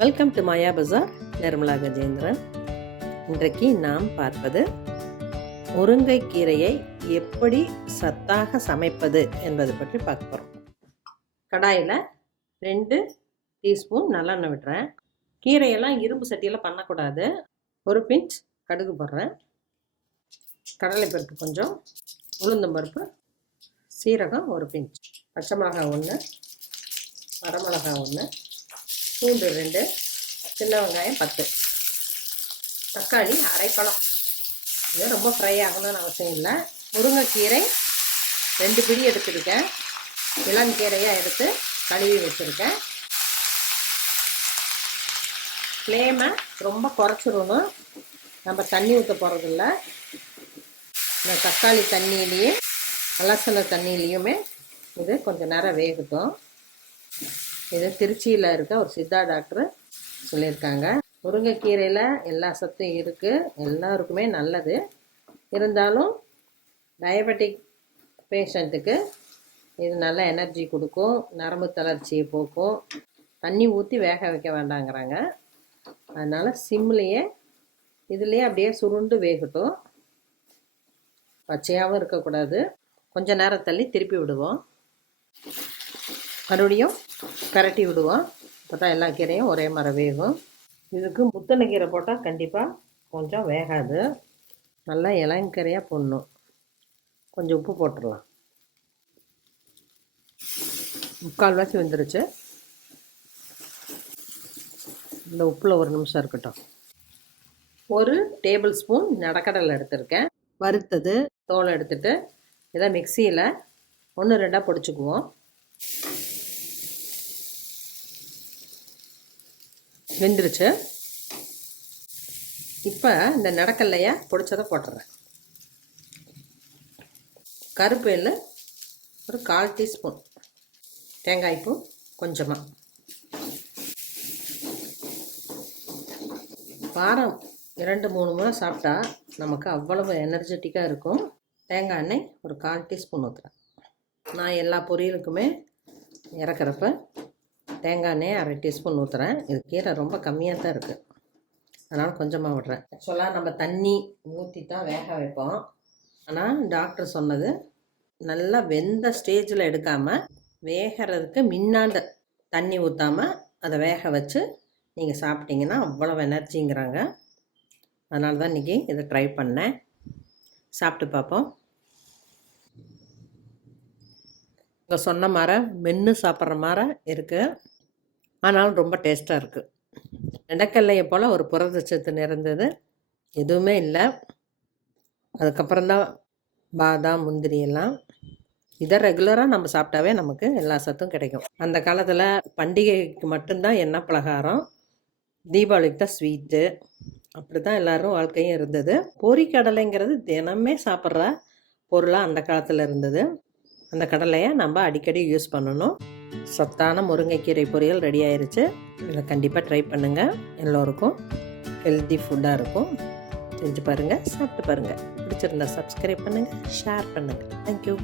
Welcome to மாயா பஜார். நிர்மலா கஜேந்திரன். இன்றைக்கு நாம் பார்ப்பது முருங்கைக்கீரையை எப்படி சத்தாக சமைப்பது என்பது பற்றி பார்க்க போகிறோம். கடாயில் 2 டீஸ்பூன் நல்லெண்ணெய் விட்டுறேன். கீரையெல்லாம் இரும்பு சட்டியில் பண்ணக்கூடாது. ஒரு பிஞ்ச் கடுகு போடுறேன். கடலைப்பருப்பு கொஞ்சம், உளுந்தம்பருப்பு, சீரகம் ஒரு பிஞ்ச், பச்சை மிளகாய் 1, வரமிளகாய் 1, பூண்டு 2, சின்ன வெங்காயம் 10, தக்காளி அரை பழம். இது ரொம்ப ஃப்ரை ஆகணும்னு அவசியம் இல்லை. முருங்கைக்கீரை 2 பிடி எடுத்துருக்கேன். இளங்கீரையாக எடுத்து கழுவி வச்சுருக்கேன். ஃப்ளேமை ரொம்ப குறைச்சிடணும். நம்ம தண்ணி ஊற்ற போகிறதில்ல. இந்த தக்காளி தண்ணியிலையே அலசன தண்ணியிலையுமே இது கொஞ்சம் நேரம் வேகட்டும். இது திருச்சியில் இருக்க ஒரு சித்தா டாக்டர் சொல்லியிருக்காங்க. முருங்கைக்கீரையில் எல்லா சத்தும் இருக்குது, எல்லாருக்குமே நல்லது. இருந்தாலும் டயபெட்டிக் பேஷண்ட்டுக்கு இது நல்ல எனர்ஜி கொடுக்கும், நரம்பு தளர்ச்சியை போக்கும். தண்ணி ஊற்றி வேக வைக்க வேண்டாங்கிறாங்க. அதனால் சிம்லேயே இதுலேயே அப்படியே சுருண்டு வேகட்டும். பச்சையாகவும் இருக்கக்கூடாது. கொஞ்சம் நேரம் தள்ளி திருப்பி விடுவோம். மறுபடியும் கரட்டி விடுவோம். அப்போ தான் எல்லா கீரையும் ஒரே மாதிரி வேகும். இதுக்கு முத்தனை கீரை போட்டால் கண்டிப்பாக கொஞ்சம் வேகாது. நல்லா இளங்கீரையாக போடணும். கொஞ்சம் உப்பு போட்டுடலாம். 3/4 வெந்துருச்சு. இந்த உப்பில் 1 நிமிஷம் இருக்கட்டும். 1 டேபிள் ஸ்பூன் நடக்கடலை எடுத்திருக்கேன். வறுத்தது தோலை எடுத்துட்டு இதை மிக்சியில் 1-2 பொடிச்சுக்குவோம். வெந்துருச்சு. இப்போ இந்த நடக்கல்லையை பொடிச்சதை போட்டுறேன். கருப்பு எள்ளு ஒரு 1/4 டீஸ்பூன், தேங்காய்ப்பூ கொஞ்சமாக. வாரம் 2-3 முறை சாப்பிட்டா நமக்கு அவ்வளவு எனர்ஜெட்டிக்காக இருக்கும். தேங்காய் எண்ணெய் ஒரு 1/4 டீஸ்பூன் ஊற்றுறேன். நான் எல்லா பொரியலுக்குமே இறக்குறப்ப தேங்காய் எண்ணெய் 1/2 டீஸ்பூன் ஊற்றுறேன். இது கீரை ரொம்ப கம்மியாக தான் இருக்குது, அதனால் கொஞ்சமாக விட்றேன். ஆக்சுவலாக நம்ம தண்ணி ஊற்றி தான் வேக வைப்போம். ஆனால் டாக்டர் சொன்னது நல்லா வெந்த ஸ்டேஜில் எடுக்காமல் வேகிறதுக்கு முன்னாண்ட தண்ணி ஊற்றாமல் அதை வேக வச்சு நீங்கள் சாப்பிட்டீங்கன்னா அவ்வளோ எனர்ஜிங்கிறாங்க. அதனால தான் இன்றைக்கி இதை ட்ரை பண்ணேன். சாப்பிட்டு பார்ப்போம். இங்கே சொன்ன மாதிரி மென்று சாப்பிட்ற மாதிரி இருக்குது, ஆனாலும் ரொம்ப டேஸ்ட்டாக இருக்குது. நடக்கல்லையை போல் ஒரு புரதச்சத்து நிறைந்தது எதுவுமே இல்லை. அதுக்கப்புறம்தான் பாதாம், முந்திரி எல்லாம். இதை ரெகுலராக நம்ம சாப்பிட்டாவே நமக்கு எல்லா சத்தும் கிடைக்கும். அந்த காலத்தில் பண்டிகைக்கு மட்டும்தான் எண்ணெய் பலகாரம், தீபாவளிக்கு தான் ஸ்வீட்டு, அப்படி தான் எல்லோரும் வாழ்க்கையும் இருந்தது. பொரிக்கடலைங்கிறது தினமே சாப்பிட்ற பொருளாக அந்த காலத்தில் இருந்தது. அந்த கடலையை நம்ம அடிக்கடி யூஸ் பண்ணணும். சத்தான முருங்கைக்கீரை பொரியல் ரெடி ஆயிடுச்சு. இதை கண்டிப்பாக ட்ரை பண்ணுங்கள். எல்லோருக்கும் ஹெல்த்தி ஃபுட்டாக இருக்கும். செஞ்சு பாருங்கள், சாப்பிட்டு பாருங்கள். பிடிச்சிருந்தா சப்ஸ்கிரைப் பண்ணுங்கள், ஷேர் பண்ணுங்கள். தேங்க்யூ.